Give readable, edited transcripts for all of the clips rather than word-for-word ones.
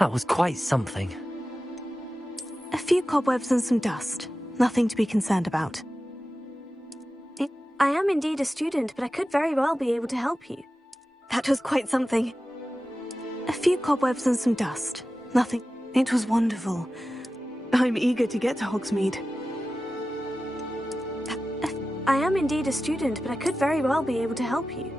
That was quite something. A few cobwebs and some dust. Nothing to be concerned about. I am indeed a student, but I could very well be able to help you. That was quite something. A few cobwebs and some dust. Nothing. It was wonderful. I'm eager to get to Hogsmeade. I am indeed a student, but I could very well be able to help you.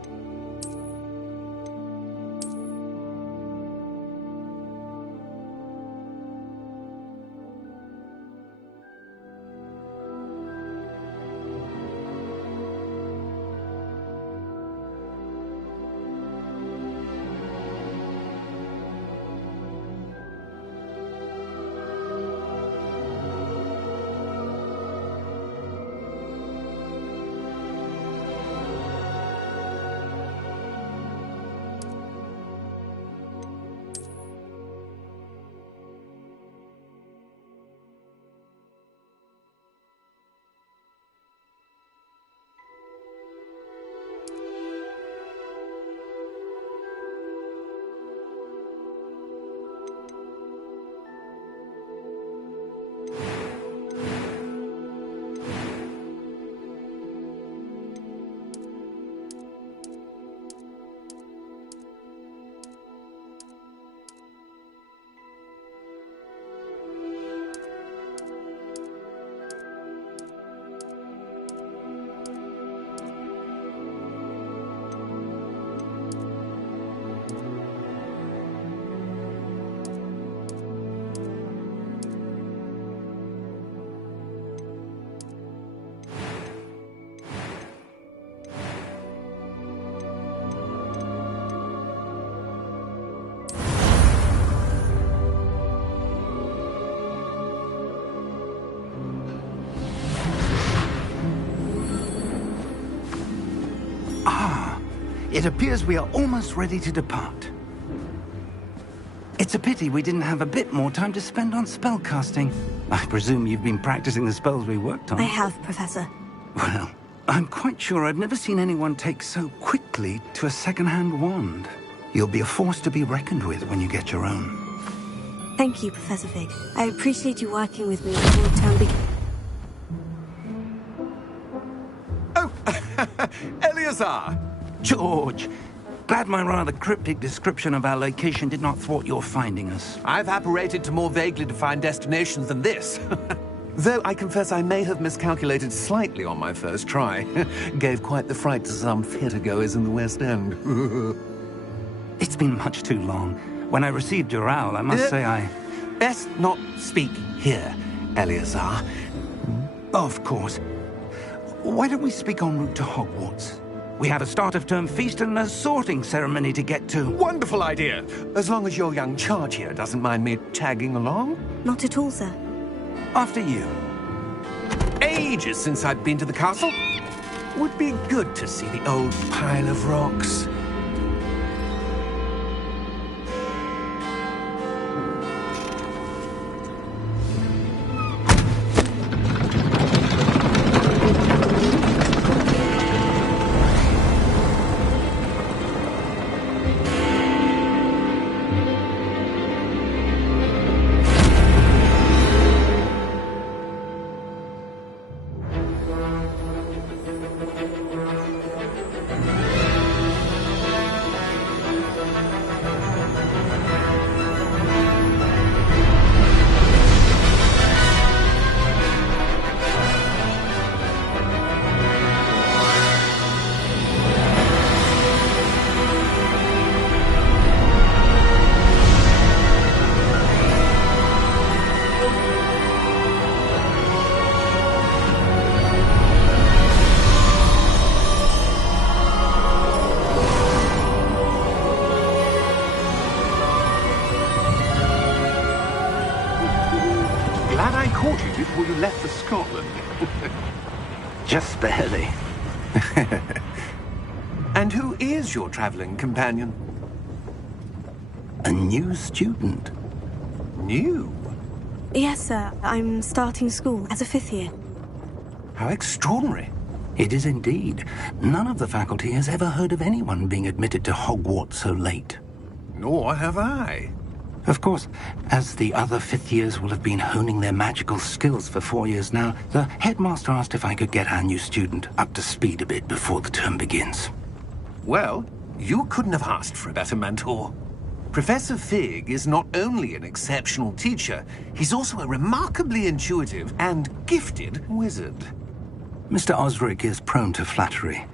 It appears we are almost ready to depart. It's a pity we didn't have a bit more time to spend on spellcasting. I presume you've been practicing the spells we worked on. I have, Professor. Well, I'm quite sure I've never seen anyone take so quickly to a second-hand wand. You'll be a force to be reckoned with when you get your own. Thank you, Professor Fig. I appreciate you working with me before the term begins. Oh, Eleazar! George, glad my rather cryptic description of our location did not thwart your finding us. I've apparated to more vaguely defined destinations than this. Though I confess I may have miscalculated slightly on my first try. Gave quite the fright to some theatre-goers in the West End. It's been much too long. When I received your owl, I must say I... Best not speak here, Eleazar. Of course. Why don't we speak en route to Hogwarts? We have a start-of-term feast and a sorting ceremony to get to. Wonderful idea! As long as your young charge here doesn't mind me tagging along. Not at all, sir. After you. Ages since I've been to the castle. Would be good to see the old pile of rocks. Before you left for Scotland. Just barely. And who is your traveling companion? A new student. New? Yes, sir. I'm starting school as a 5th year. How extraordinary. It is indeed. None of the faculty has ever heard of anyone being admitted to Hogwarts so late. Nor have I. Of course, as the other fifth years will have been honing their magical skills for 4 years now, the headmaster asked if I could get our new student up to speed a bit before the term begins. Well, you couldn't have asked for a better mentor. Professor Fig is not only an exceptional teacher, he's also a remarkably intuitive and gifted wizard. Mr. Osric is prone to flattery.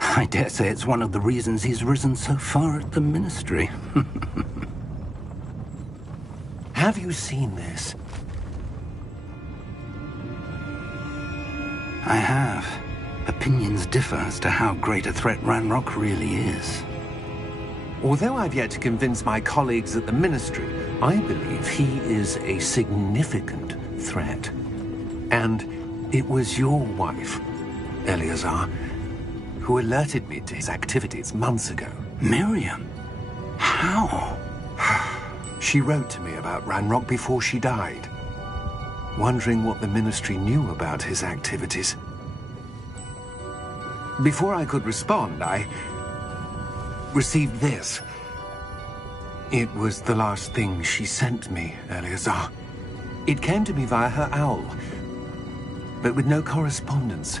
I dare say it's one of the reasons he's risen so far at the Ministry. Have you seen this? I have. Opinions differ as to how great a threat Ranrock really is. Although I've yet to convince my colleagues at the Ministry, I believe he is a significant threat. And it was your wife, Eleazar, who alerted me to his activities months ago. Miriam? How? She wrote to me about Ranrock before she died, wondering what the Ministry knew about his activities. Before I could respond, I received this. It was the last thing she sent me, Eleazar. It came to me via her owl, but with no correspondence.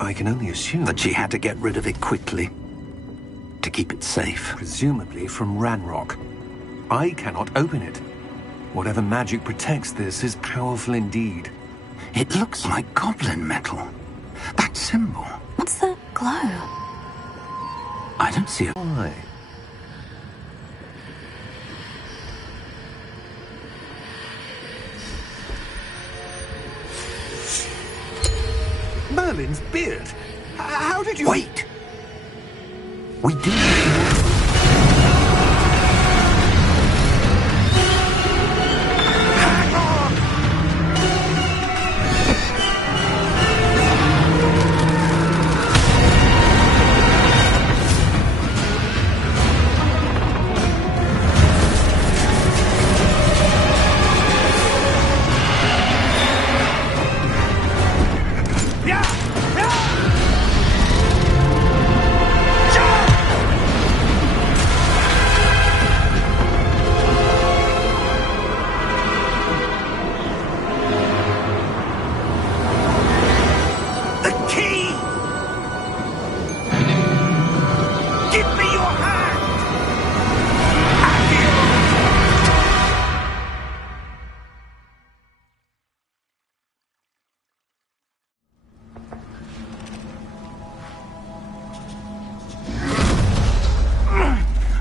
I can only assume that she had to get rid of it quickly, to keep it safe. Presumably from Ranrock. I cannot open it. Whatever magic protects this is powerful indeed. It looks like goblin metal. That symbol. What's that glow? I don't see it. Why? Merlin's beard. How did you... Wait! We do...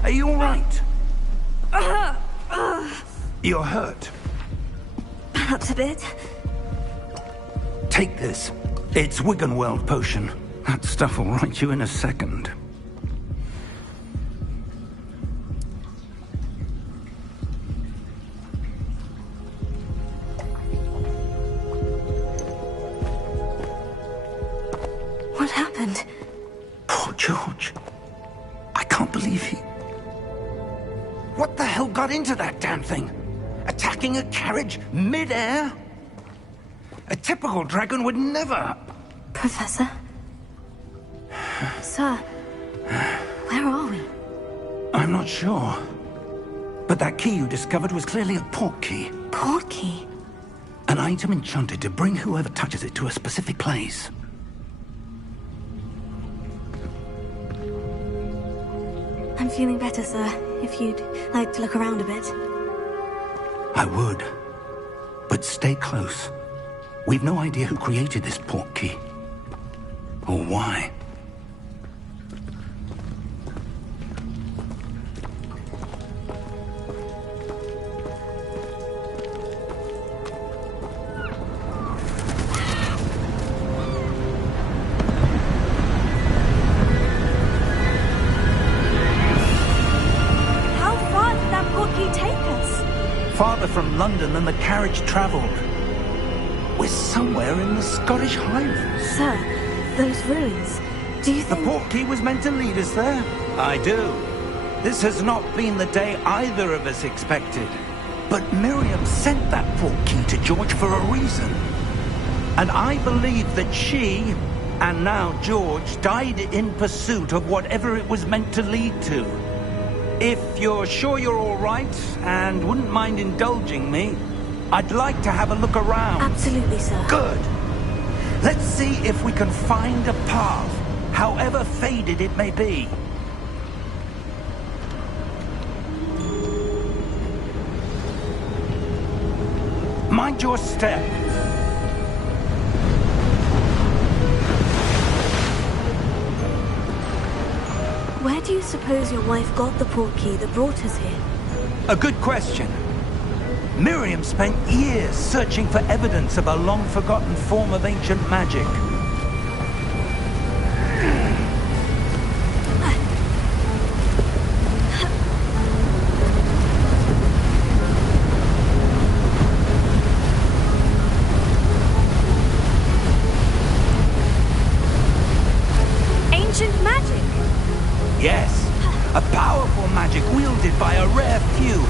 Are you all right? You're hurt. Perhaps a bit. Take this. It's Wiggenweld potion. That stuff will right you in a second. What happened? Poor George. I can't believe he... What the hell got into that damn thing? Attacking a carriage mid-air? A typical dragon would never... Professor? Sir, where are we? I'm not sure. But that key you discovered was clearly a port key. Port key? An item enchanted to bring whoever touches it to a specific place. I'm feeling better, sir. If you'd like to look around a bit. I would. But stay close. We've no idea who created this port key. Or why. Farther from London than the carriage travelled. We're somewhere in the Scottish Highlands. Sir, those ruins, do you think... The port key was meant to lead us there? I do. This has not been the day either of us expected. But Miriam sent that port key to George for a reason. And I believe that she, and now George, died in pursuit of whatever it was meant to lead to. If you're sure you're all right and wouldn't mind indulging me, I'd like to have a look around. Absolutely, sir. Good. Let's see if we can find a path, however faded it may be. Mind your step. Where do you suppose your wife got the portkey that brought us here? A good question. Miriam spent years searching for evidence of a long-forgotten form of ancient magic. Ancient magic? Yes, a powerful magic wielded by a rare few.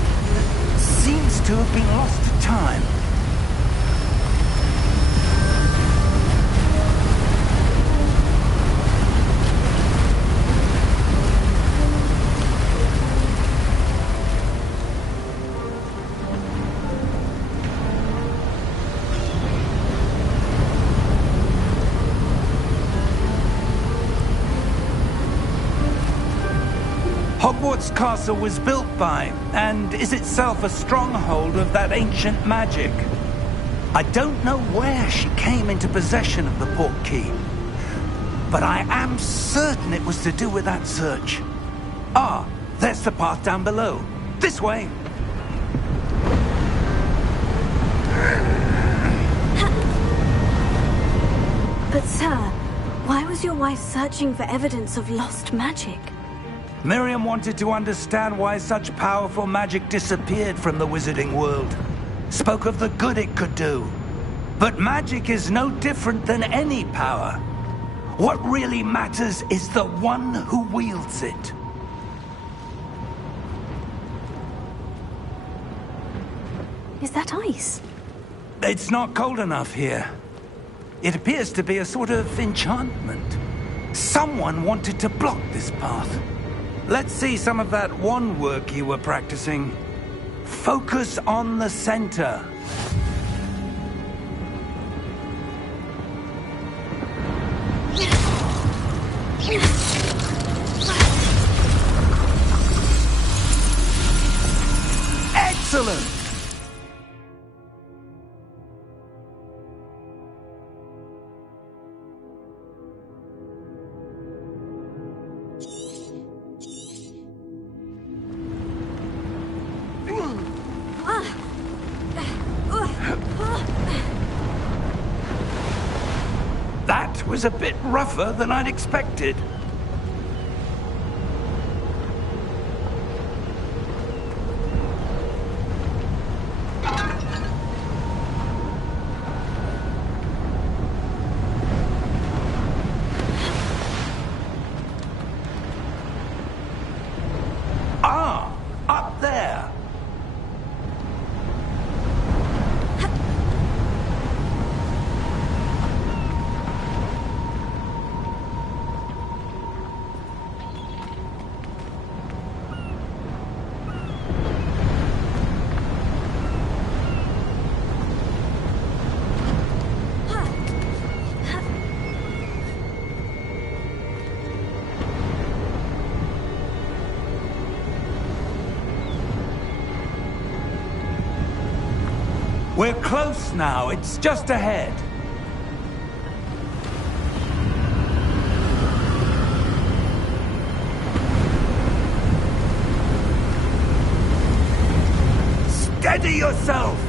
Seems to have been lost to time. Hogwarts Castle was built by, and is itself a stronghold of that ancient magic. I don't know where she came into possession of the portkey, but I am certain it was to do with that search. Ah, there's the path down below. This way. But sir, why was your wife searching for evidence of lost magic? Miriam wanted to understand why such powerful magic disappeared from the wizarding world. Spoke of the good it could do. But magic is no different than any power. What really matters is the one who wields it. Is that ice? It's not cold enough here. It appears to be a sort of enchantment. Someone wanted to block this path. Let's see some of that wand work you were practicing. Focus on the center. Excellent! That was a bit rougher than I'd expected. Ah, up there. We're close now. It's just ahead. Steady yourself!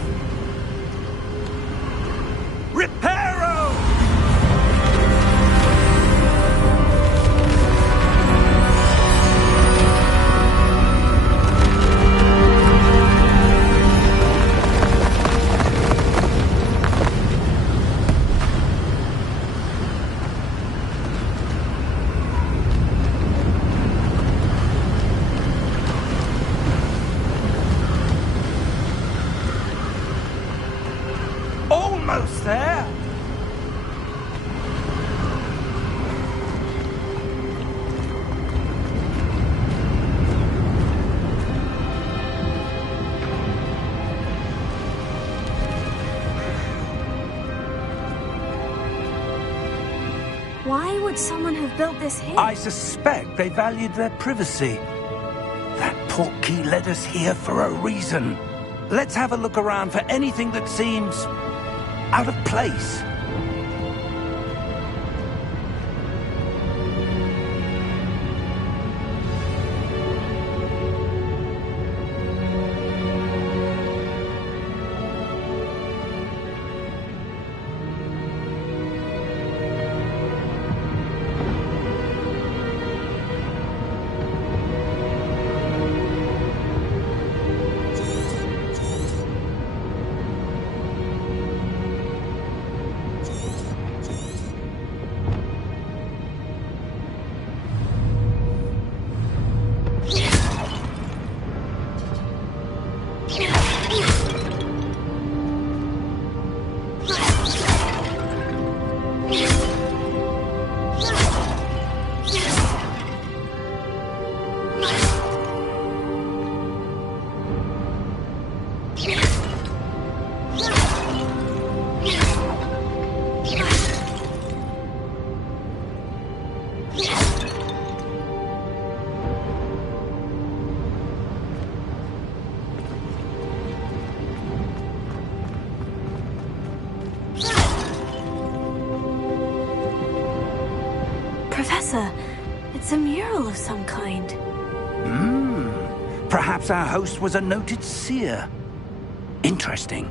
Reparo! Almost there. Why would someone have built this here? I suspect they valued their privacy. That portkey led us here for a reason. Let's have a look around for anything that seems out of place. Professor, it's a mural of some kind. Perhaps our host was a noted seer. Interesting.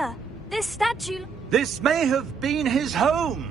Sir, this statue... This may have been his home.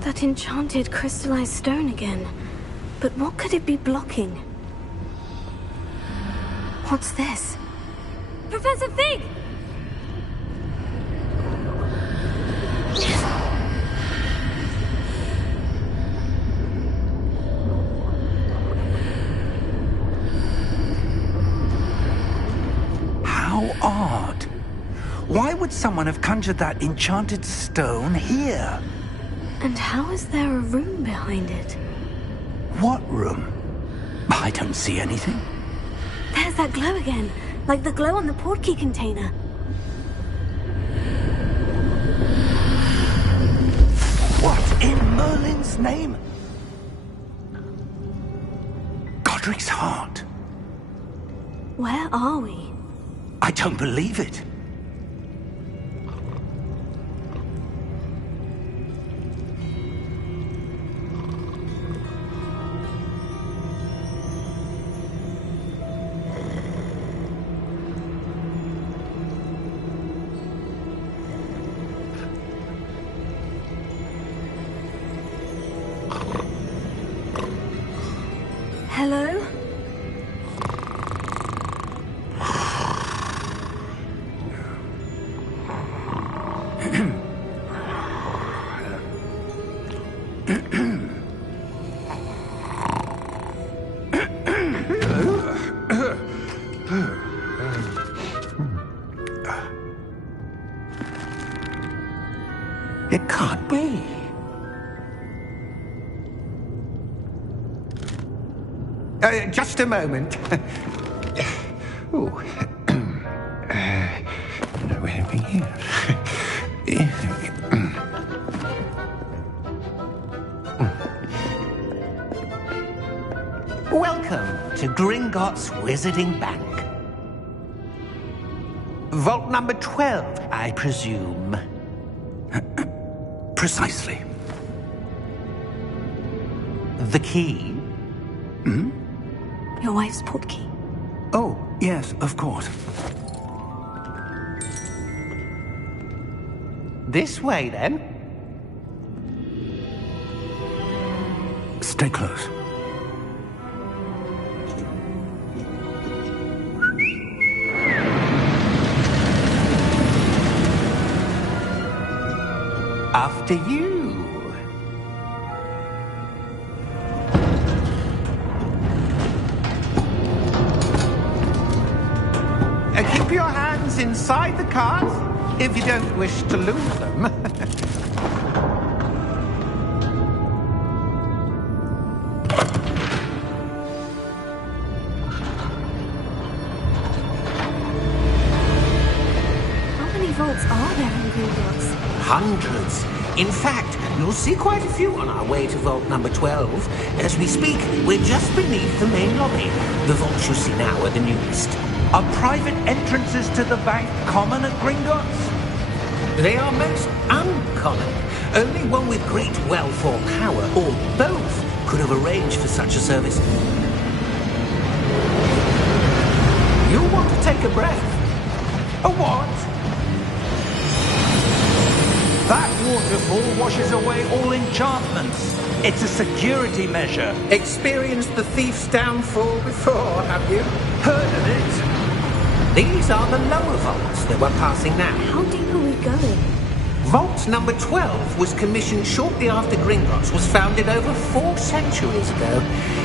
That enchanted crystallized stone again. But what could it be blocking? What's this? Professor Fig! How odd. Why would someone have conjured that enchanted stone here? And how is there a room behind it? What room? I don't see anything. There's that glow again, like the glow on the portkey container. What in Merlin's name? Godric's heart. Where are we? I don't believe it. Hello? It can't be. Just a moment. Ooh. No, anything here? Welcome to Gringotts Wizarding Bank. Vault number 12, I presume. Precisely. The key? Your wife's portkey. Oh, yes, of course. This way, then. Stay close. After you. Keep your hands inside the cart if you don't wish to lose them. How many vaults are there in Gringotts? Hundreds. In fact, you'll see quite a few on our way to vault number 12. As we speak, we're just beneath the main lobby. The vaults you see now are the newest. Are private entrances to the bank common at Gringotts? They are most uncommon. Only one with great wealth or power, or both, could have arranged for such a service. You'll want to take a breath. A what? That waterfall washes away all enchantments. It's a security measure. Experienced the thief's downfall before, have you? Heard of it? These are the lower vaults that we're passing now. How deep are we going? Vault number 12 was commissioned shortly after Gringotts was founded over 4 centuries ago.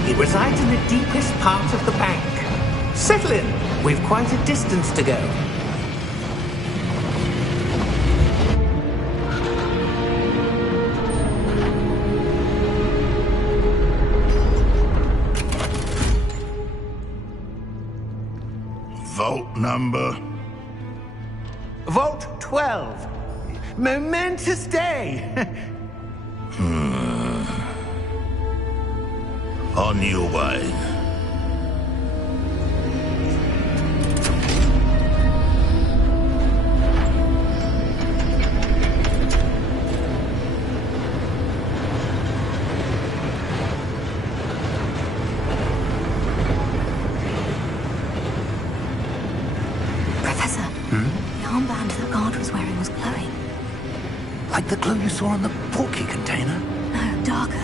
It resides in the deepest part of the bank. Settle in. We've quite a distance to go. Vault number? Vault 12. Momentous day. On your way. Professor, the armband that guard was wearing was glowing. Like the glow you saw on the porky container? No, darker.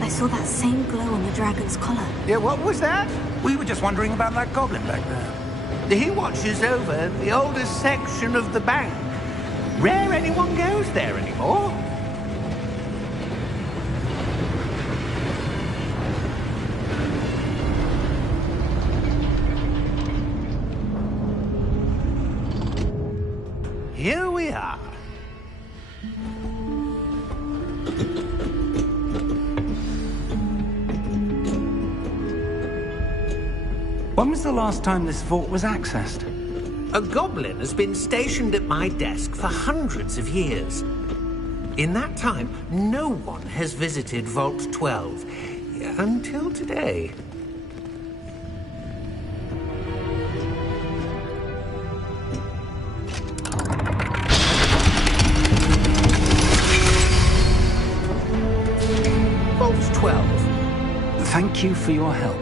I saw that same glow on the dragon's collar. Yeah, what was that? We were just wondering about that goblin back there. He watches over the oldest section of the bank. Rare anyone goes there anymore. Here we are. When was the last time this vault was accessed? A goblin has been stationed at my desk for hundreds of years. In that time, no one has visited Vault 12. Until today. Vault 12. Thank you for your help.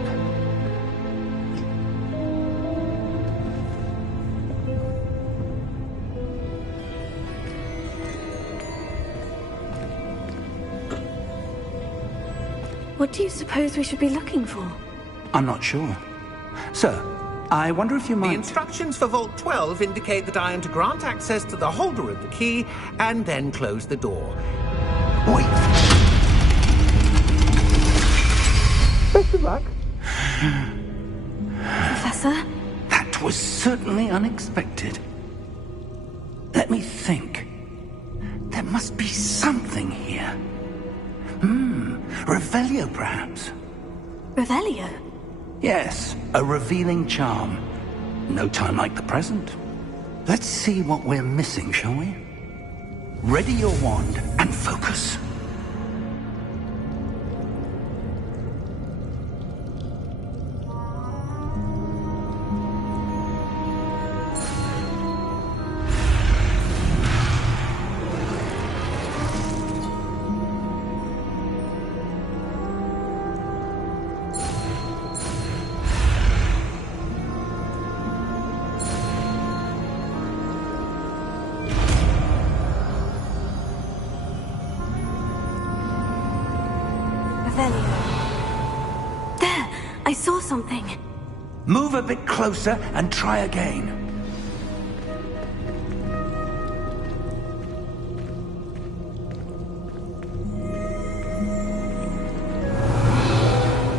What do you suppose we should be looking for? I'm not sure. Sir, I wonder if you The might... instructions for Vault 12 indicate that I am to grant access to the holder of the key and then close the door. Wait! Best of luck. Professor? That was certainly unexpected. Let me think. There must be something here. Revelio, perhaps? Revelio? Yes, a revealing charm. No time like the present. Let's see what we're missing, shall we? Ready your wand and focus. Revelio. There! I saw something. Move a bit closer and try again.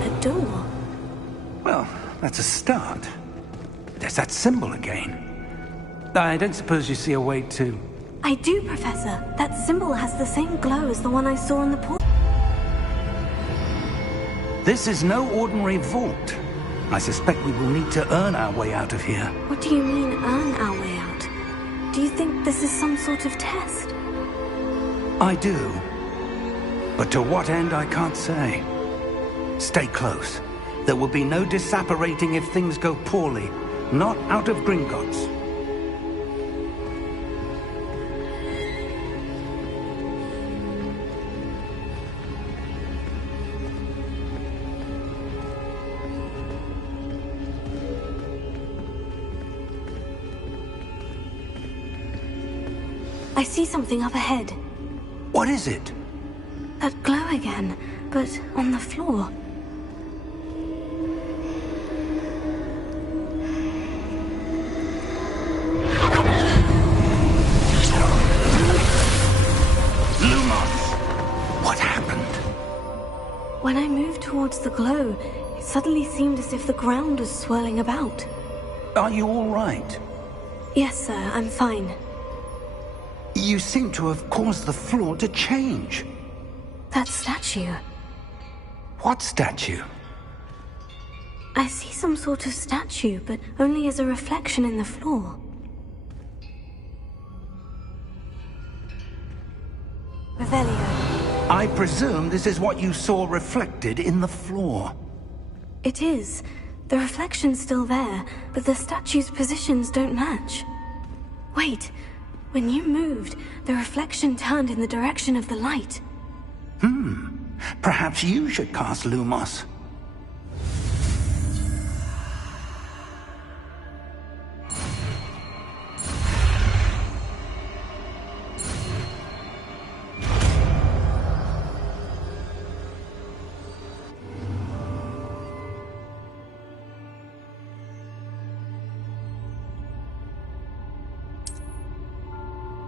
A door. Well, that's a start. There's that symbol again. I don't suppose you see a way to... I do, Professor. That symbol has the same glow as the one I saw on the portal. This is no ordinary vault. I suspect we will need to earn our way out of here. What do you mean, earn our way out? Do you think this is some sort of test? I do. But to what end, I can't say. Stay close. There will be no disapparating if things go poorly. Not out of Gringotts. I see something up ahead. What is it? That glow again, but on the floor. the glow, it suddenly seemed as if the ground was swirling about. Are you all right? Yes, sir, I'm fine. You seem to have caused the floor to change. That statue. What statue? I see some sort of statue, but only as a reflection in the floor. Revelio. I presume this is what you saw reflected in the floor. It is. The reflection's still there, but the statue's positions don't match. Wait, when you moved, the reflection turned in the direction of the light. Perhaps you should cast Lumos.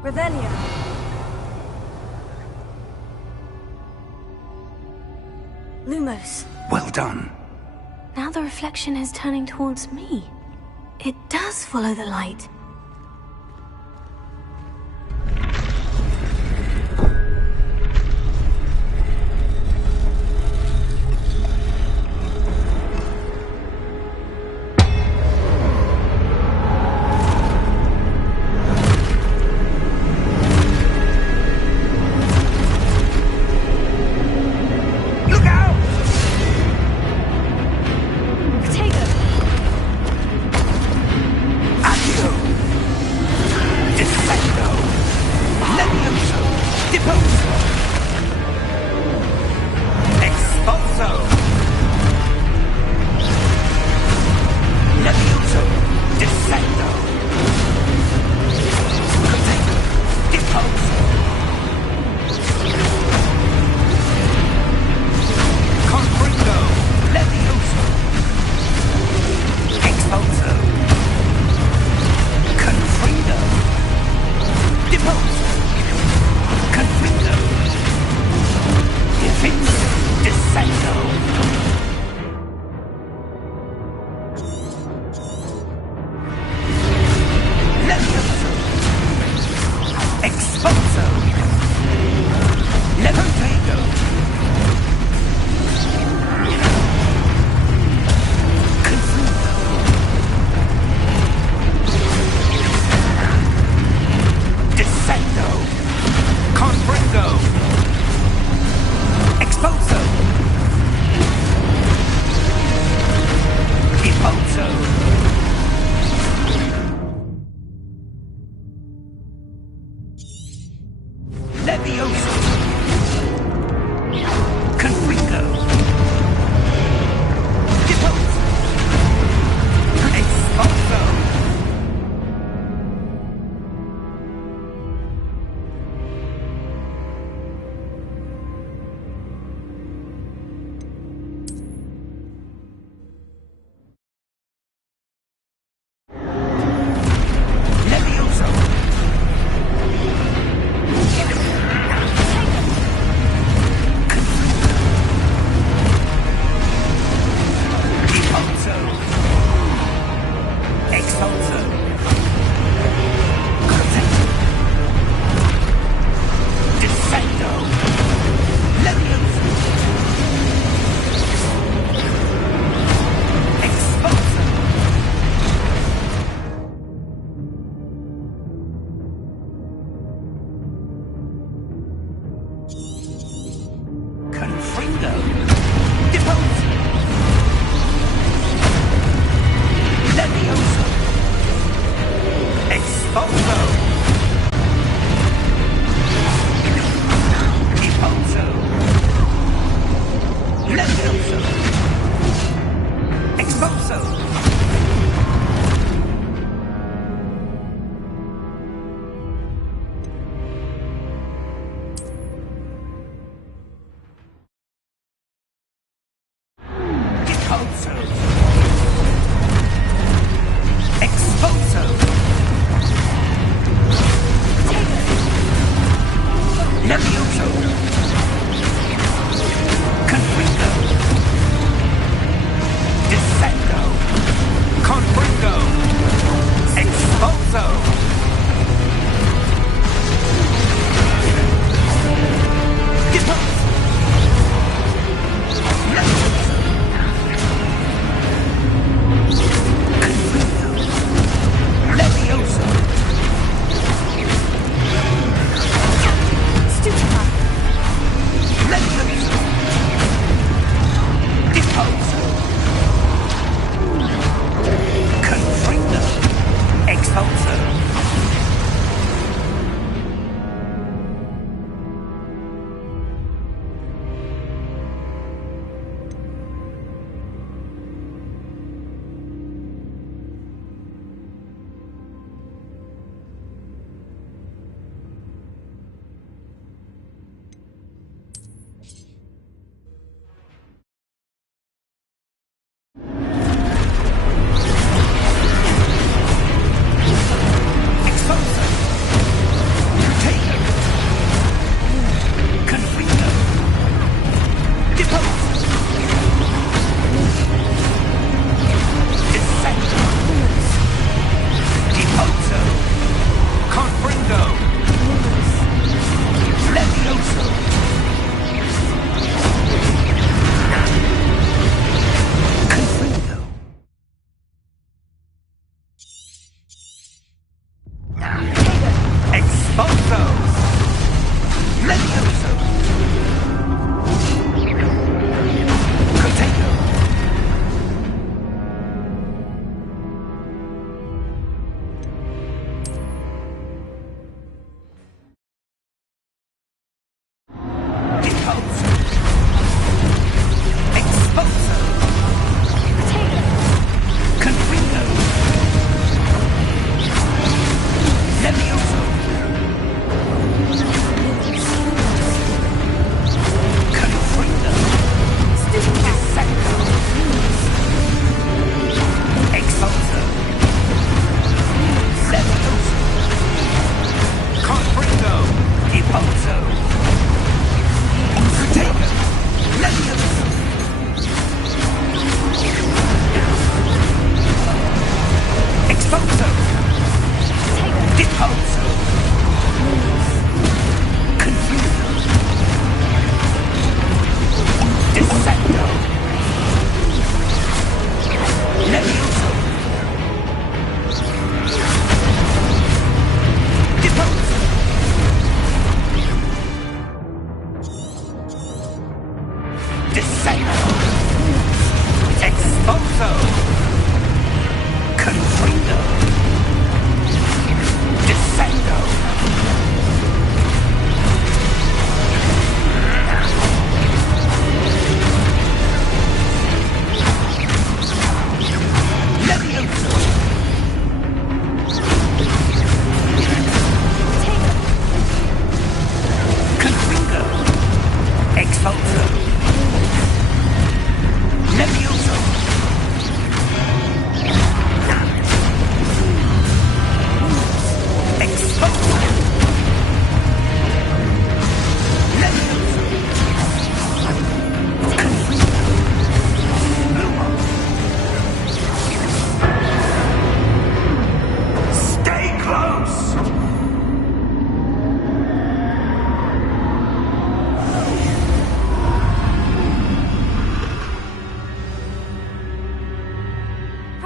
Revelio. Lumos. Well done. Now the reflection is turning towards me. It does follow the light.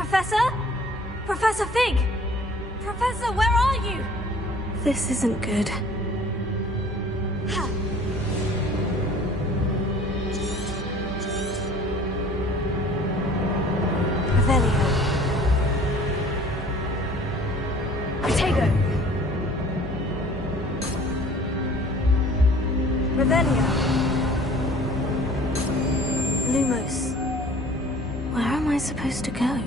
Professor? Professor Fig! Professor, where are you? This isn't good. Revelio. Protego. Revelio. Lumos. Where am I supposed to go?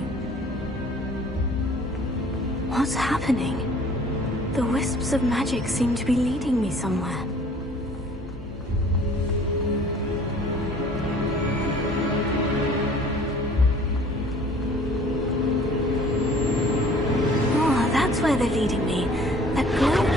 What's happening? The wisps of magic seem to be leading me somewhere. Oh, that's where they're leading me. That glow.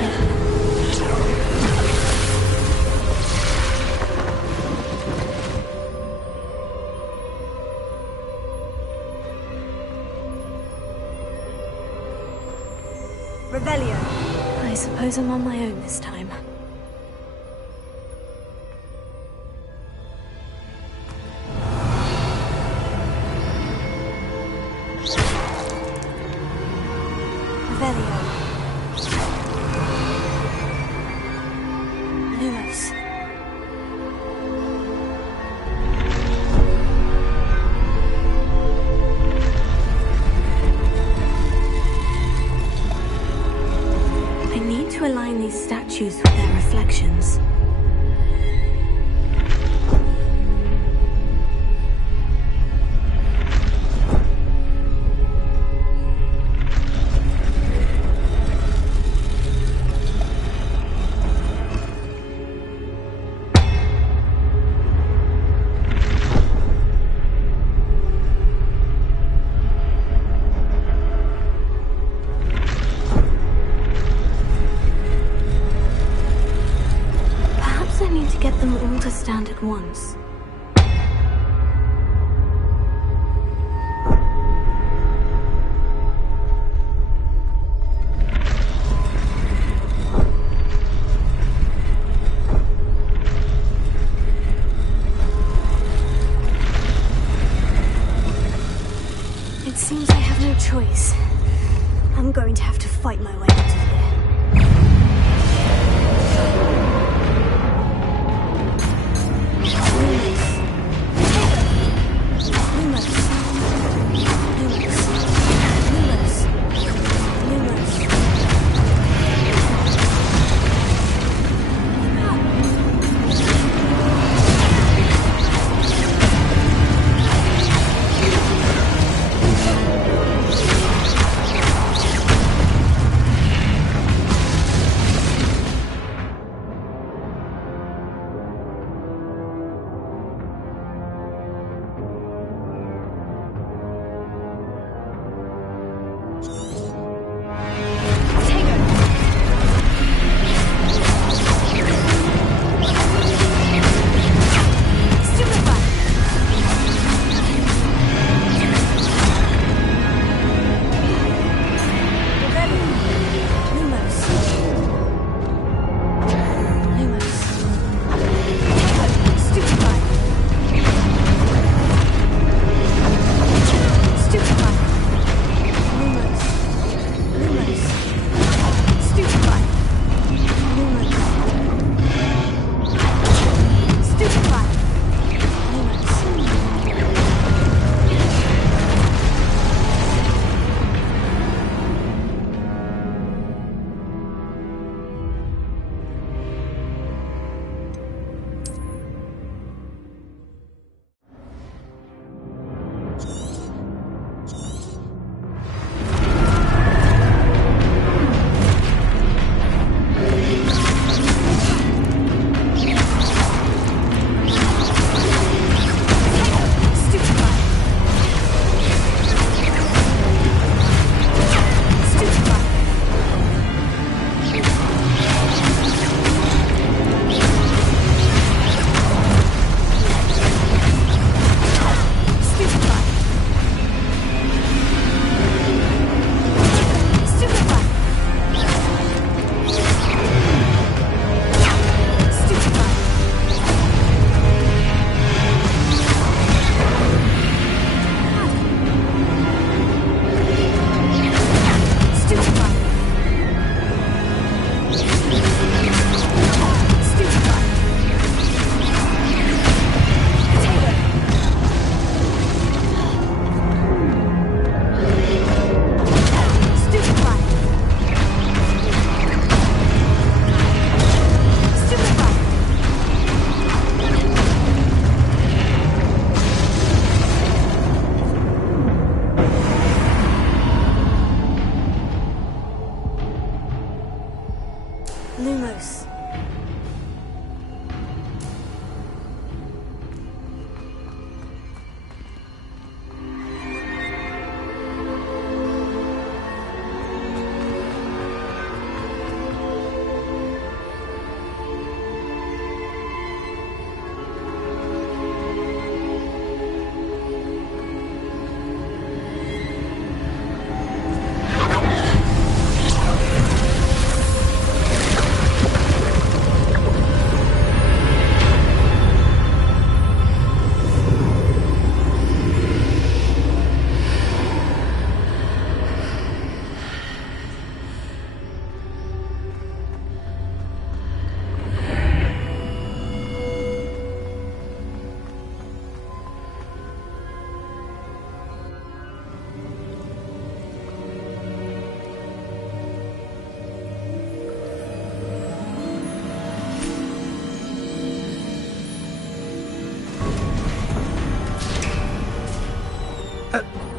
Revelio. I suppose I'm on my own this time. Revelio. Lumos. To align these statues with their reflections. Get them all to stand at once. It seems I have no choice. I'm going to have to fight my way out of here.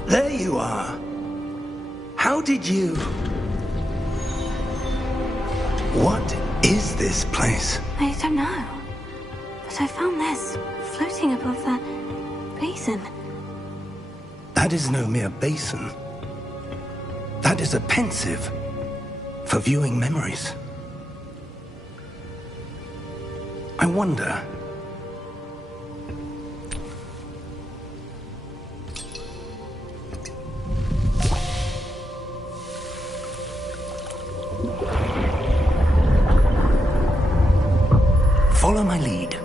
There you are. How did you... What is this place? I don't know. But I found this floating above that basin. That is no mere basin. That is a pensive for viewing memories. I wonder... Follow my lead.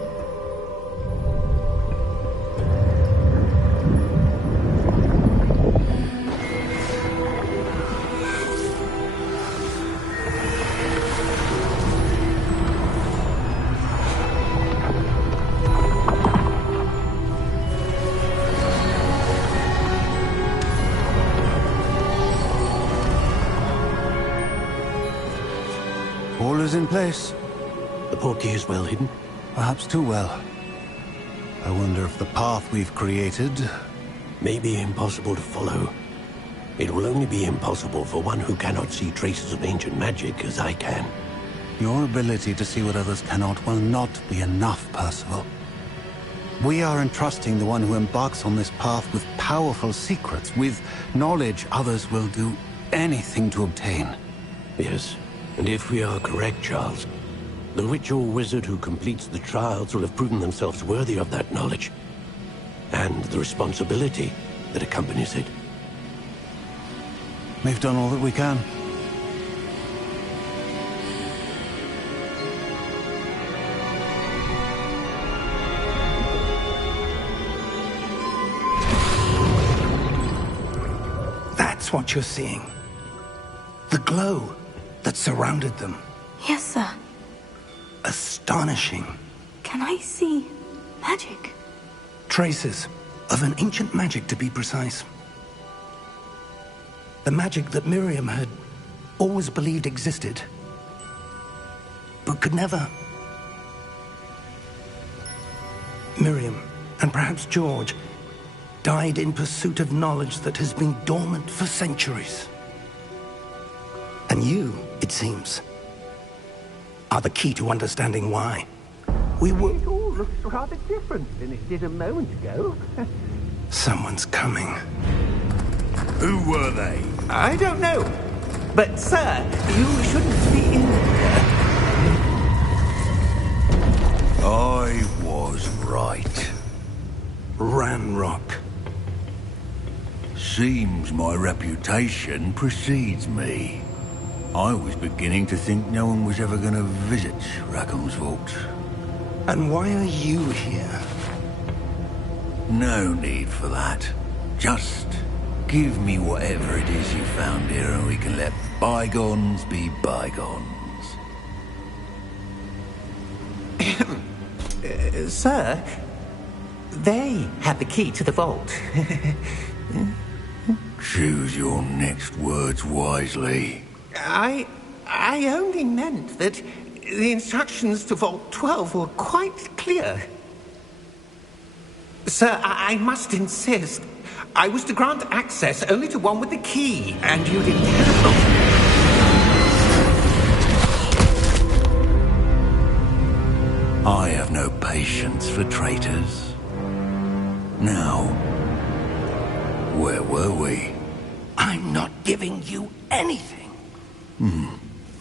All is in place. The portkey is well hidden. Perhaps too well. I wonder if the path we've created... May be impossible to follow. It will only be impossible for one who cannot see traces of ancient magic as I can. Your ability to see what others cannot will not be enough, Percival. We are entrusting the one who embarks on this path with powerful secrets, with knowledge others will do anything to obtain. Yes, and if we are correct, Charles, the witch or wizard who completes the trials will have proven themselves worthy of that knowledge, and the responsibility that accompanies it. We've done all that we can. That's what you're seeing. The glow that surrounded them. Yes, sir. Astonishing. Can I see magic? Traces of an ancient magic, to be precise. The magic that Miriam had always believed existed, but could never. Miriam, and perhaps George, died in pursuit of knowledge that has been dormant for centuries. And you, it seems, are the key to understanding why. It all looks rather different than it did a moment ago. Someone's coming. Who were they? I don't know. But, sir, you shouldn't be in here. I was right. Ranrock. Seems my reputation precedes me. I was beginning to think no one was ever going to visit Rackham's vault. And why are you here? No need for that. Just give me whatever it is you found here and we can let bygones be bygones. Sir, they had the key to the vault. Choose your next words wisely. I only meant that the instructions to Vault 12 were quite clear. Sir, I must insist. I was to grant access only to one with the key, and you didn't have... I have no patience for traitors. Now, where were we? I'm not giving you anything.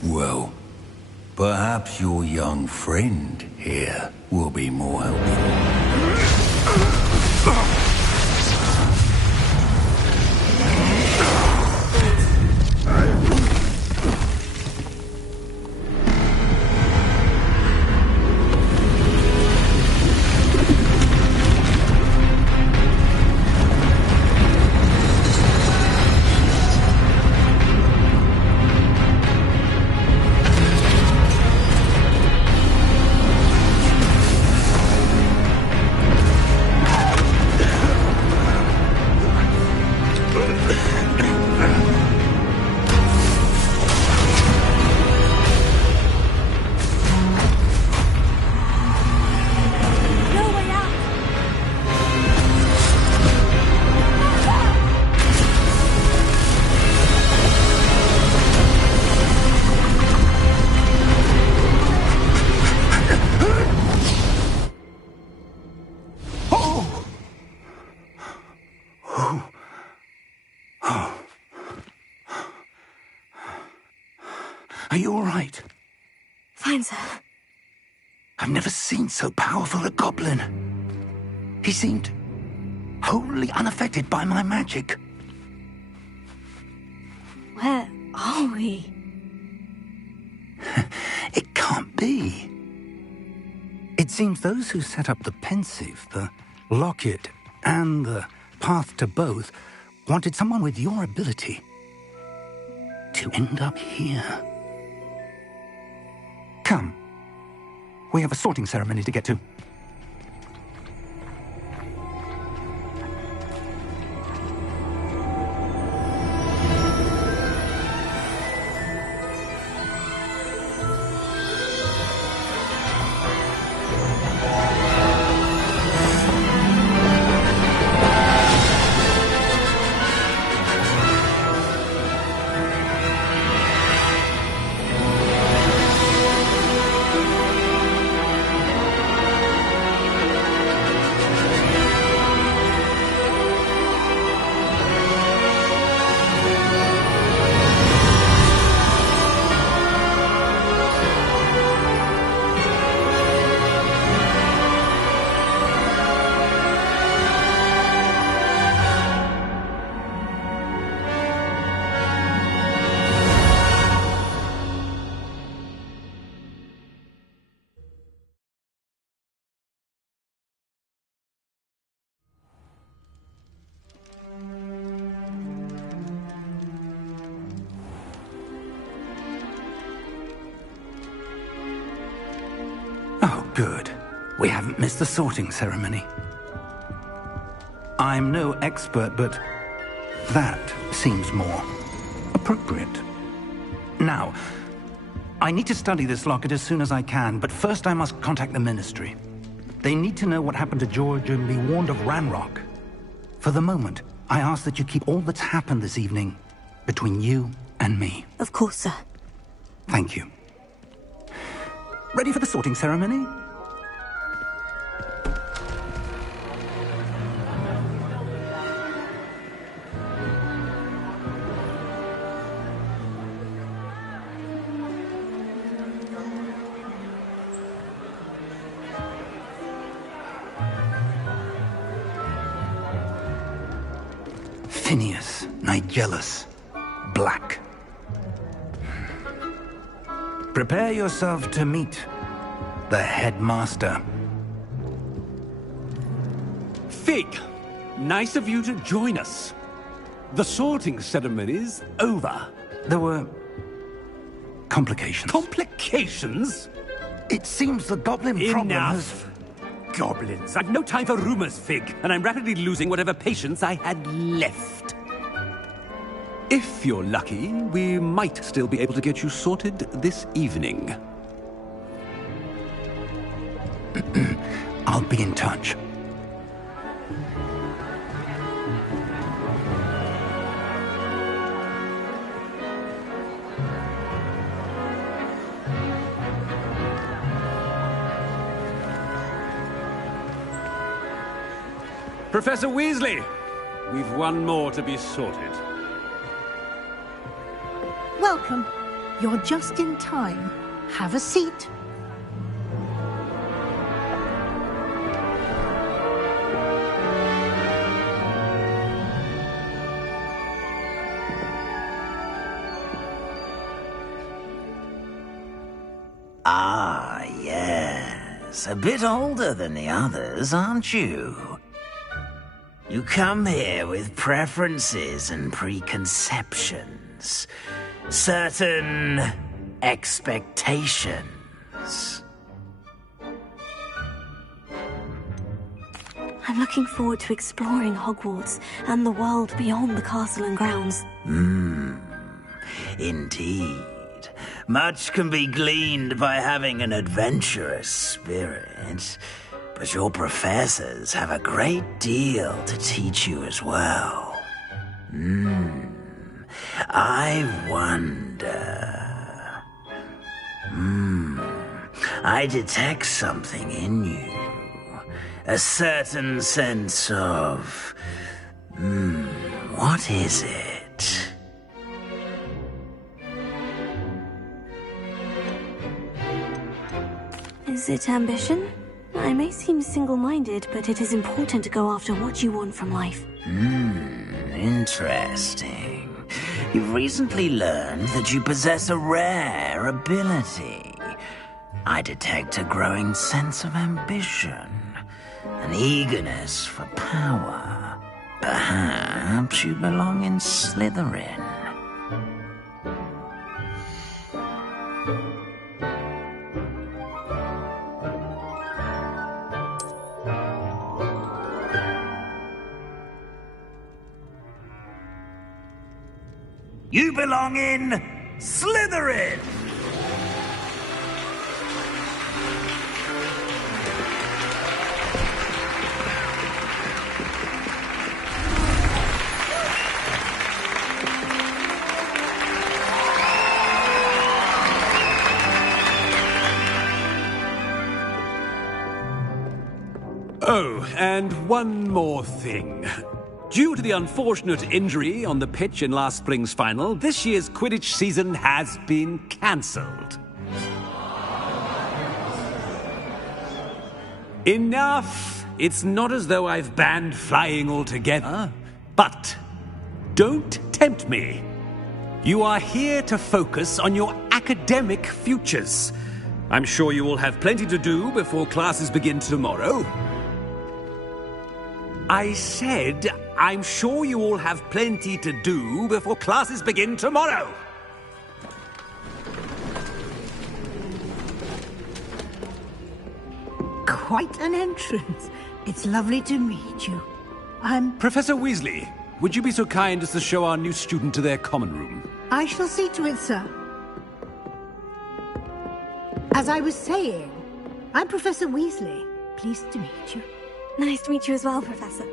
Well, perhaps your young friend here will be more helpful. Are you all right? Fine, sir. I've never seen so powerful a goblin. He seemed wholly unaffected by my magic. Where are we? It can't be. It seems those who set up the pensive, the locket, and the path to both wanted someone with your ability to end up here. Come. We have a sorting ceremony to get to. Oh, good. We haven't missed the sorting ceremony. I'm no expert, but that seems more appropriate. Now, I need to study this locket as soon as I can, but first I must contact the Ministry. They need to know what happened to George and be warned of Ranrock. For the moment, I ask that you keep all that's happened this evening between you and me. Of course, sir. Thank you. Ready for the sorting ceremony? Phineas Nigellus Black. Prepare yourself to meet the headmaster. Fig, nice of you to join us. The sorting ceremony's over. There were complications. Complications? It seems the goblin problem has... Enough. Goblins. I've no time for rumors, Fig, and I'm rapidly losing whatever patience I had left. If you're lucky, we might still be able to get you sorted this evening. I'll be in touch. Professor Weasley, we've one more to be sorted. Welcome. You're just in time. Have a seat. Ah, yes. A bit older than the others, aren't you? You come here with preferences and preconceptions. Certain expectations. I'm looking forward to exploring Hogwarts and the world beyond the castle and grounds. Indeed. Much can be gleaned by having an adventurous spirit, but your professors have a great deal to teach you as well. I wonder... I detect something in you. A certain sense of... what is it? Is it ambition? I may seem single-minded, but it is important to go after what you want from life. Interesting. You've recently learned that you possess a rare ability. I detect a growing sense of ambition, an eagerness for power. Perhaps you belong in Slytherin. You belong in Slytherin! Oh, and one more thing. Due to the unfortunate injury on the pitch in last spring's final, this year's Quidditch season has been cancelled. Enough! It's not as though I've banned flying altogether. But don't tempt me. You are here to focus on your academic futures. I'm sure you will have plenty to do before classes begin tomorrow. I said, I'm sure you all have plenty to do before classes begin tomorrow. Quite an entrance. It's lovely to meet you. I'm... Professor Weasley, would you be so kind as to show our new student to their common room? I shall see to it, sir. As I was saying, I'm Professor Weasley. Pleased to meet you. Nice to meet you as well, Professor.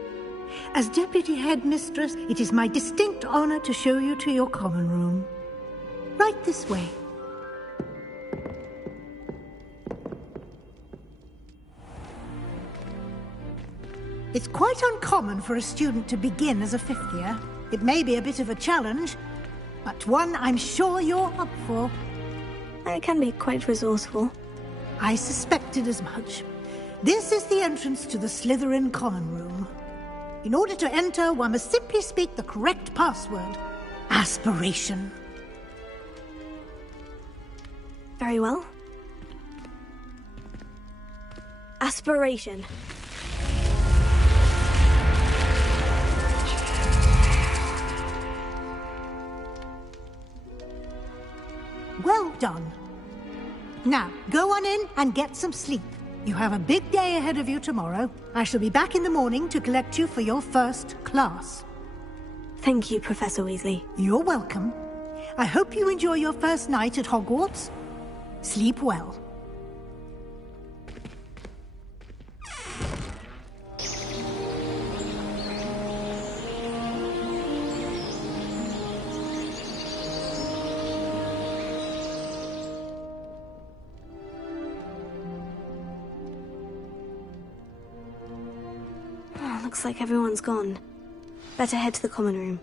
As Deputy Headmistress, it is my distinct honor to show you to your common room. Right this way. It's quite uncommon for a student to begin as a fifth year. It may be a bit of a challenge, but one I'm sure you're up for. I can be quite resourceful. I suspected as much. This is the entrance to the Slytherin common room. In order to enter, one must simply speak the correct password. Aspiration. Very well. Aspiration. Well done. Now, go on in and get some sleep. You have a big day ahead of you tomorrow. I shall be back in the morning to collect you for your first class. Thank you, Professor Weasley. You're welcome. I hope you enjoy your first night at Hogwarts. Sleep well. Looks like everyone's gone. Better head to the common room.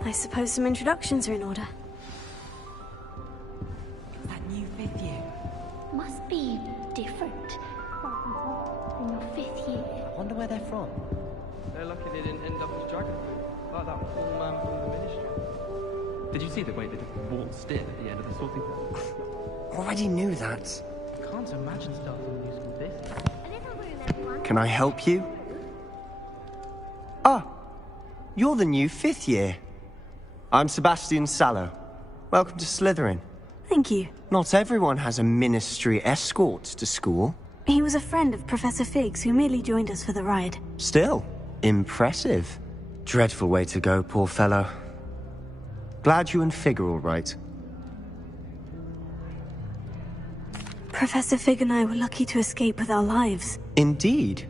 I suppose some introductions are in order. That new fifth year. Must be different. In your fifth year. I wonder where they're from. They're lucky they didn't end up as dragon food, like that poor man from the ministry. Did you see the way they waltzed in at the end of the sorting time? Already knew that. Can't imagine starting a new school this. Can I help you? Ah, you're the new fifth year. I'm Sebastian Sallow. Welcome to Slytherin. Thank you. Not everyone has a ministry escort to school. He was a friend of Professor Fig's who merely joined us for the ride. Still, impressive. Dreadful way to go, poor fellow. Glad you and Fig are all right. Professor Fig and I were lucky to escape with our lives. Indeed.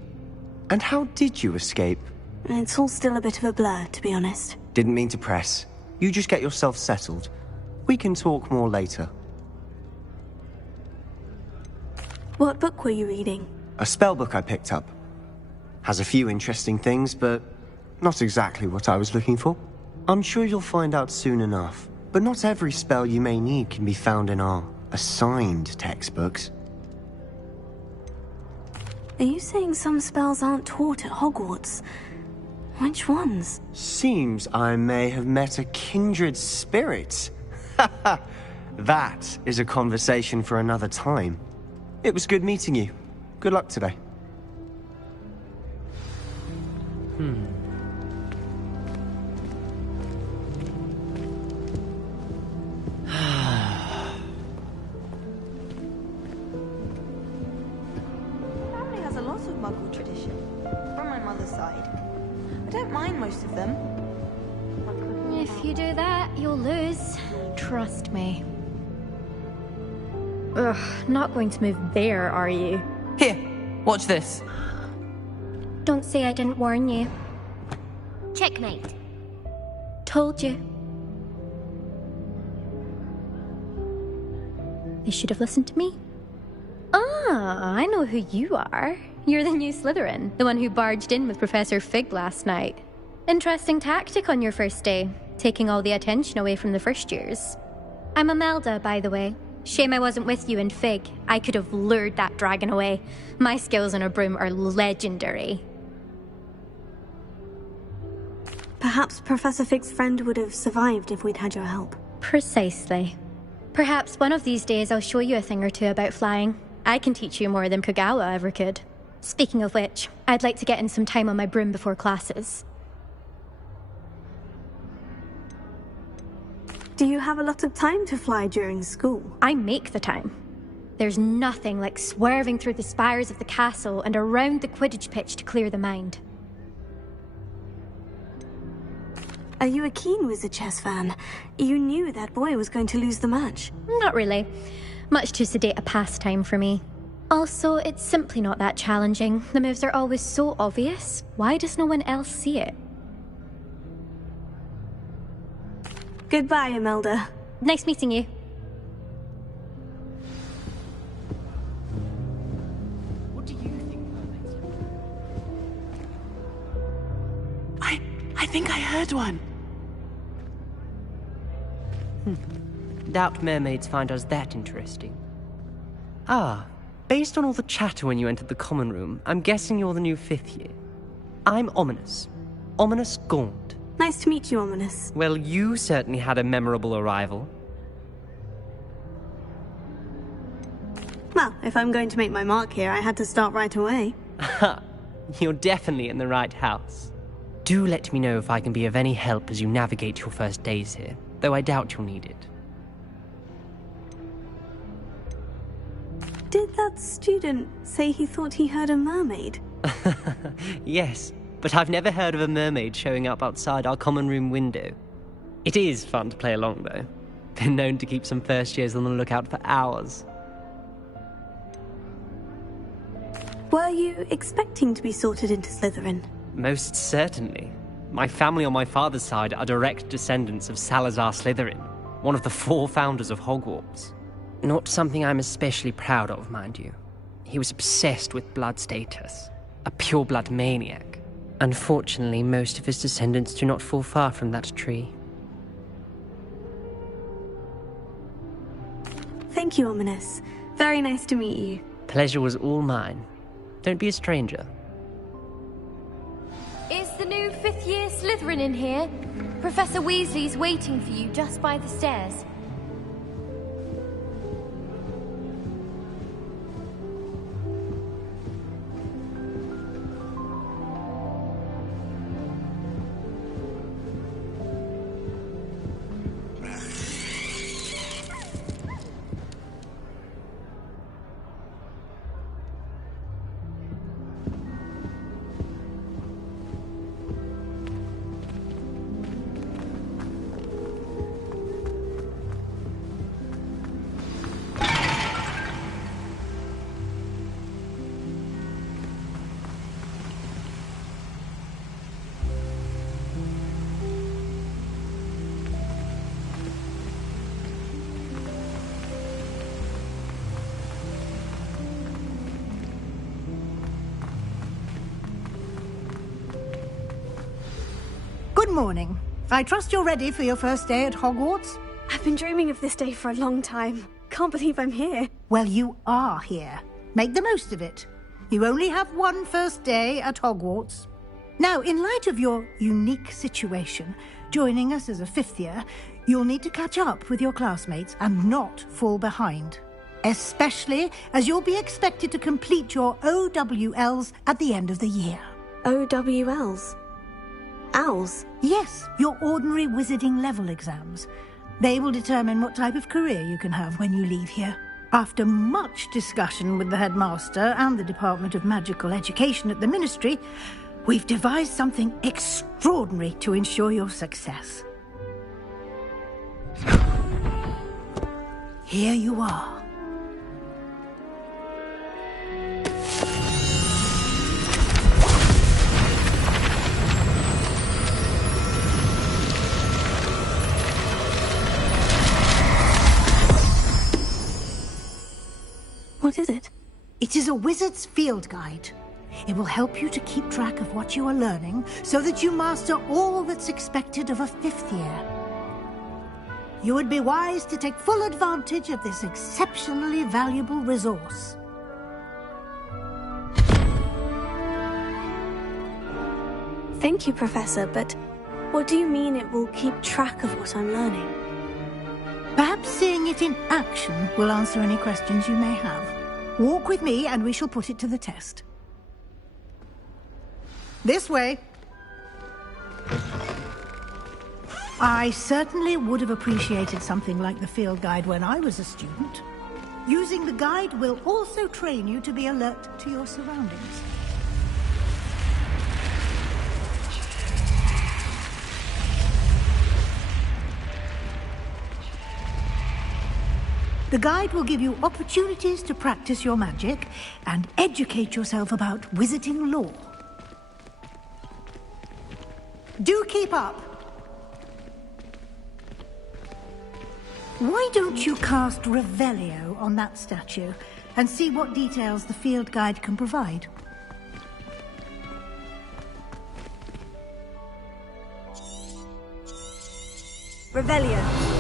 And how did you escape? It's all still a bit of a blur, to be honest. Didn't mean to press. You just get yourself settled. We can talk more later. What book were you reading? A spell book I picked up. Has a few interesting things, but not exactly what I was looking for. I'm sure you'll find out soon enough. But not every spell you may need can be found in our assigned textbooks. Are you saying some spells aren't taught at Hogwarts? Which ones? Seems I may have met a kindred spirit. That is a conversation for another time. It was good meeting you. Good luck today. Family has a lot of Muggle tradition, from my mother's side. I don't mind most of them. If you do that, you'll lose. Trust me. Ugh, not going to move there, are you? Here, watch this. Don't say I didn't warn you. Checkmate. Told you. They should have listened to me. Ah, I know who you are. You're the new Slytherin, the one who barged in with Professor Fig last night. Interesting tactic on your first day, taking all the attention away from the first years. I'm Imelda, by the way. Shame I wasn't with you in Fig. I could have lured that dragon away. My skills on a broom are legendary. Perhaps Professor Fig's friend would have survived if we'd had your help. Precisely. Perhaps one of these days I'll show you a thing or two about flying. I can teach you more than Kogawa ever could. Speaking of which, I'd like to get in some time on my broom before classes. Do you have a lot of time to fly during school? I make the time. There's nothing like swerving through the spires of the castle and around the Quidditch pitch to clear the mind. Are you a keen Wizard Chess fan? You knew that boy was going to lose the match. Not really. Much too sedate a pastime for me. Also, it's simply not that challenging. The moves are always so obvious. Why does no one else see it? Goodbye, Imelda. Nice meeting you. What do you think mermaids look? I think I heard one. Doubt mermaids find us that interesting. Ah, based on all the chatter when you entered the common room, I'm guessing you're the new 5th year. I'm Ominous. Ominous Gaunt. Nice to meet you, Ominous. Well, you certainly had a memorable arrival. Well, if I'm going to make my mark here, I had to start right away. Ha! You're definitely in the right house. Do let me know if I can be of any help as you navigate your first days here, though I doubt you'll need it. Did that student say he thought he heard a mermaid? Yes, but I've never heard of a mermaid showing up outside our common room window. It is fun to play along, though. Been known to keep some first years on the lookout for hours. Were you expecting to be sorted into Slytherin? Most certainly. My family on my father's side are direct descendants of Salazar Slytherin, one of the 4 founders of Hogwarts. Not something I'm especially proud of, mind you. He was obsessed with blood status, a pure-blood maniac. Unfortunately, most of his descendants do not fall far from that tree. Thank you, Ominous. Very nice to meet you. Pleasure was all mine. Don't be a stranger. Is the new 5th year Slytherin in here? Professor Weasley's waiting for you just by the stairs. Good morning. I trust you're ready for your first day at Hogwarts? I've been dreaming of this day for a long time. Can't believe I'm here. Well, you are here. Make the most of it. You only have one first day at Hogwarts. Now, in light of your unique situation, joining us as a fifth year, you'll need to catch up with your classmates and not fall behind. Especially as you'll be expected to complete your OWLs at the end of the year. OWLs? Owls? Yes, your ordinary wizarding level exams. They will determine what type of career you can have when you leave here. After much discussion with the headmaster and the Department of Magical Education at the Ministry, we've devised something extraordinary to ensure your success. Here you are. What is it? It is a wizard's field guide. It will help you to keep track of what you are learning so that you master all that's expected of a fifth year. You would be wise to take full advantage of this exceptionally valuable resource. Thank you, Professor, but what do you mean it will keep track of what I'm learning? Perhaps seeing it in action will answer any questions you may have. Walk with me and we shall put it to the test. This way. I certainly would have appreciated something like the field guide when I was a student. Using the guide will also train you to be alert to your surroundings. The guide will give you opportunities to practice your magic and educate yourself about wizarding lore. Do keep up! Why don't you cast Revelio on that statue and see what details the field guide can provide? Revelio.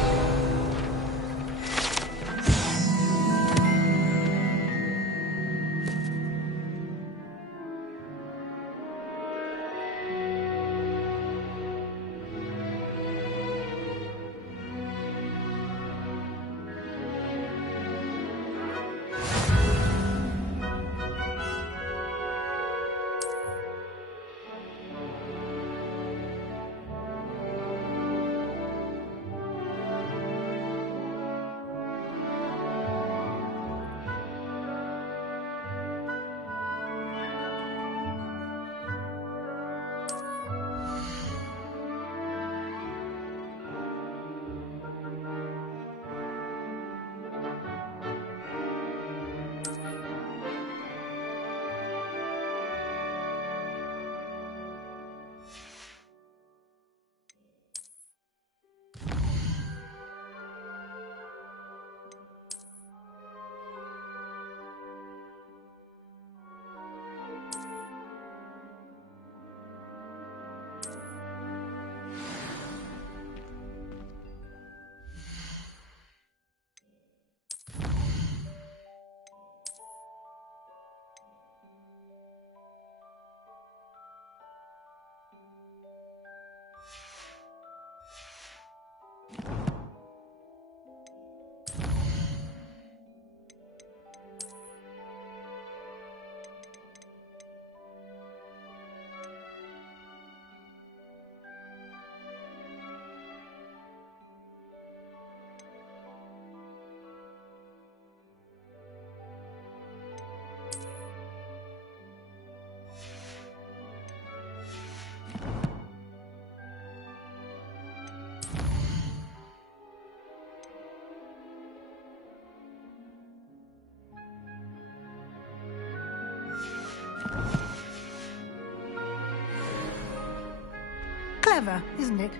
Clever, isn't it?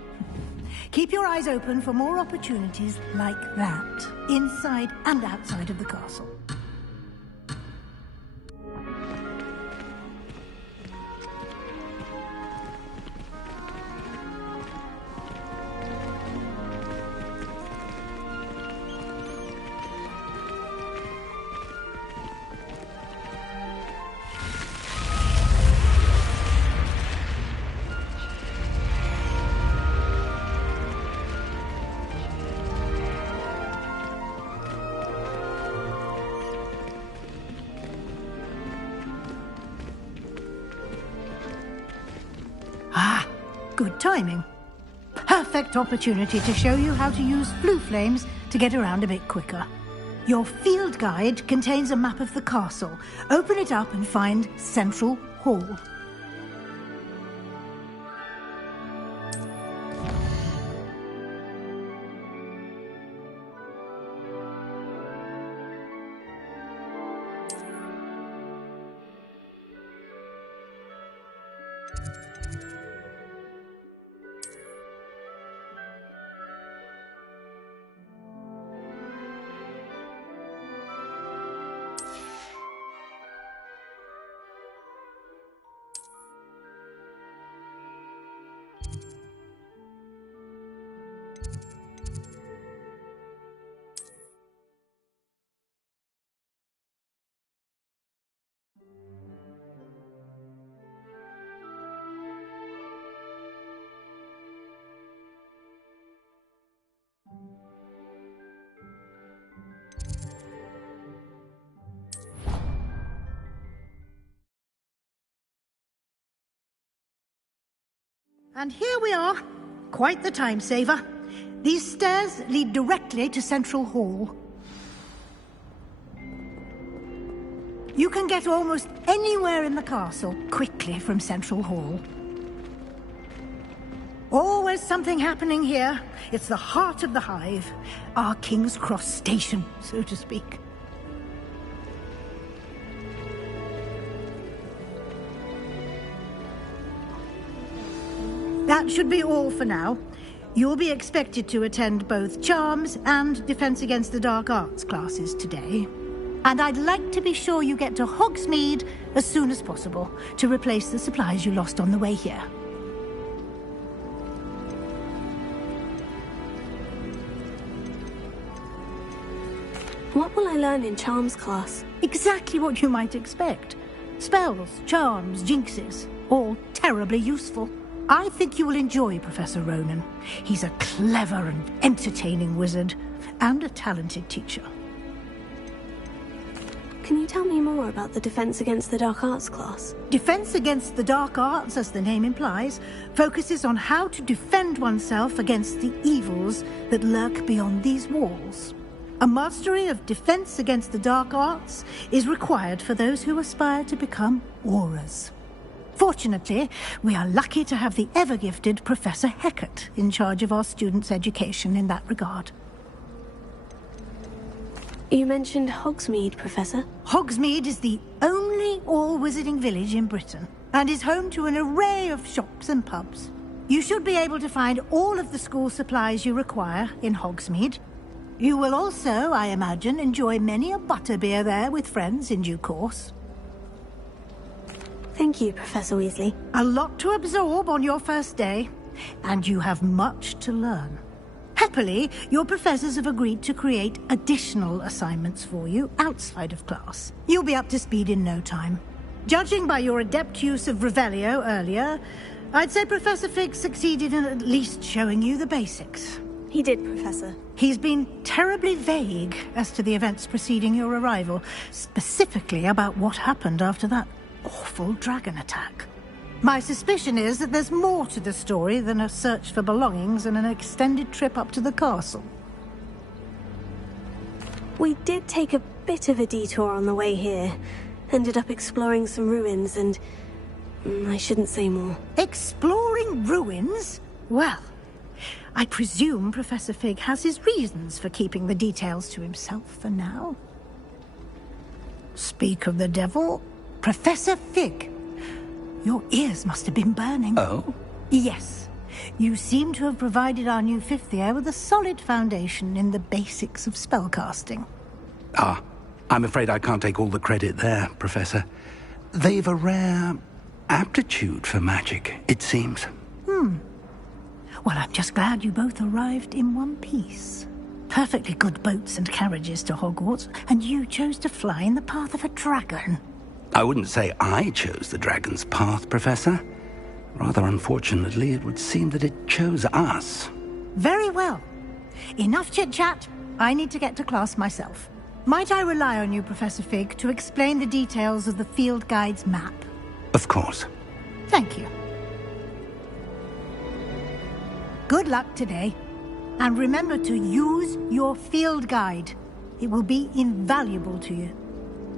Keep your eyes open for more opportunities like that, inside and outside of the castle. Good timing. Perfect opportunity to show you how to use flue flames to get around a bit quicker. Your field guide contains a map of the castle. Open it up and find Central Hall. And here we are. Quite the time saver. These stairs lead directly to Central Hall. You can get almost anywhere in the castle quickly from Central Hall. Always something happening here. It's the heart of the hive. Our King's Cross station, so to speak. That should be all for now. You'll be expected to attend both Charms and Defense Against the Dark Arts classes today. And I'd like to be sure you get to Hogsmeade as soon as possible to replace the supplies you lost on the way here. What will I learn in Charms class? Exactly what you might expect. Spells, charms, jinxes, all terribly useful. I think you will enjoy Professor Ronan. He's a clever and entertaining wizard, and a talented teacher. Can you tell me more about the Defense Against the Dark Arts class? Defense Against the Dark Arts, as the name implies, focuses on how to defend oneself against the evils that lurk beyond these walls. A mastery of Defense Against the Dark Arts is required for those who aspire to become Aurors. Fortunately, we are lucky to have the ever-gifted Professor Hecat in charge of our students' education in that regard. You mentioned Hogsmeade, Professor. Hogsmeade is the only all-wizarding village in Britain, and is home to an array of shops and pubs. You should be able to find all of the school supplies you require in Hogsmeade. You will also, I imagine, enjoy many a butterbeer there with friends in due course. Thank you, Professor Weasley. A lot to absorb on your first day, and you have much to learn. Happily, your professors have agreed to create additional assignments for you outside of class. You'll be up to speed in no time. Judging by your adept use of Revelio earlier, I'd say Professor Fig succeeded in at least showing you the basics. He did, Professor. He's been terribly vague as to the events preceding your arrival, specifically about what happened after that awful dragon attack. My suspicion is that there's more to the story than a search for belongings and an extended trip up to the castle. We did take a bit of a detour on the way here. Ended up exploring some ruins and... I shouldn't say more. Exploring ruins? Well, I presume Professor Fig has his reasons for keeping the details to himself for now. Speak of the devil, Professor Fig. Your ears must have been burning. Oh? Yes. You seem to have provided our new fifth year with a solid foundation in the basics of spellcasting. Ah, I'm afraid I can't take all the credit there, Professor. They've a rare aptitude for magic, it seems. Well, I'm just glad you both arrived in one piece. Perfectly good boats and carriages to Hogwarts, and you chose to fly in the path of a dragon. I wouldn't say I chose the dragon's path, Professor. Rather unfortunately, it would seem that it chose us. Very well. Enough chit-chat. I need to get to class myself. Might I rely on you, Professor Fig, to explain the details of the field guide's map? Of course. Thank you. Good luck today. And remember to use your field guide. It will be invaluable to you.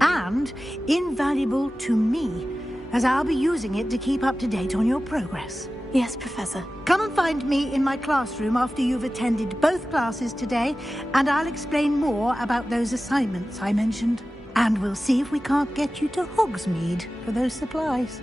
And invaluable to me, as I'll be using it to keep up to date on your progress. Yes, Professor. Come and find me in my classroom after you've attended both classes today, and I'll explain more about those assignments I mentioned. And we'll see if we can't get you to Hogsmeade for those supplies.